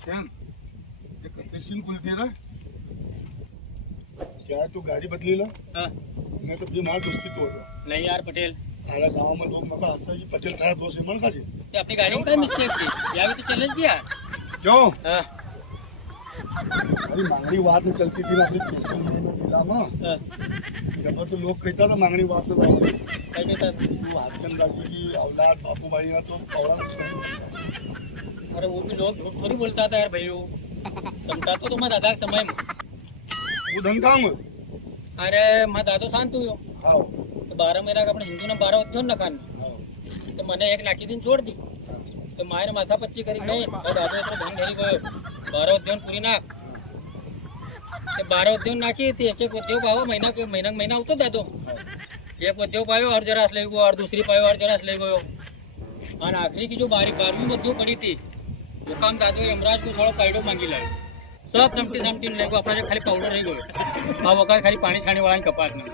जितेन ते कथेशील बोलते ना चाहे तू गाड़ी बदली ला हाँ नहीं तो भी मार दोस्ती तोड़ नहीं यार पटेल आला गांव में लोग मका हंसा ये पटेल थारा दोस्त है मन का जी ते आपली गाडी काय मिस्टेक છે यावी तो चलेच की यार क्यों हाँ अरे मांगनी बात नहीं चलती थी ना अपनी केसर में जिला में हाँ जब तो लोग कहता था मांगनी बात तो काय कहतात तू हरचंद राजू की औलाद बापू भाई ना तो औलाद अरे वो भी लोग झूठ थोड़ी बोलता था यार भाई समझा तो मैं दादा के समय में वो धनकाम अरे मैं दादो शांत हुई हाँ तो 12 महीना का अपने हिंदू ने 12 अध्ययन न खान तो मैंने एक नाकी दिन छोड़ दी तो मायर माथा पच्ची करी नहीं और दादो इतना धन घरी गयो 12 अध्ययन पूरी नाक ते 12 अध्ययन नाकी थी एक एक उद्योग पावो महीना होतो दादो एक उद्योग पायो और जरा असले गयो और दूसरी पायो और जरा असले गयो और आखिरी की जो 12वीं उद्योग पड़ी थी वो काम दादो यमराज को थोड़ा पाइडो मांगी लाए सब समटी ले गो अपना जो खाली पाउडर रही गयो वो खाली पानी छाने वाला कपास में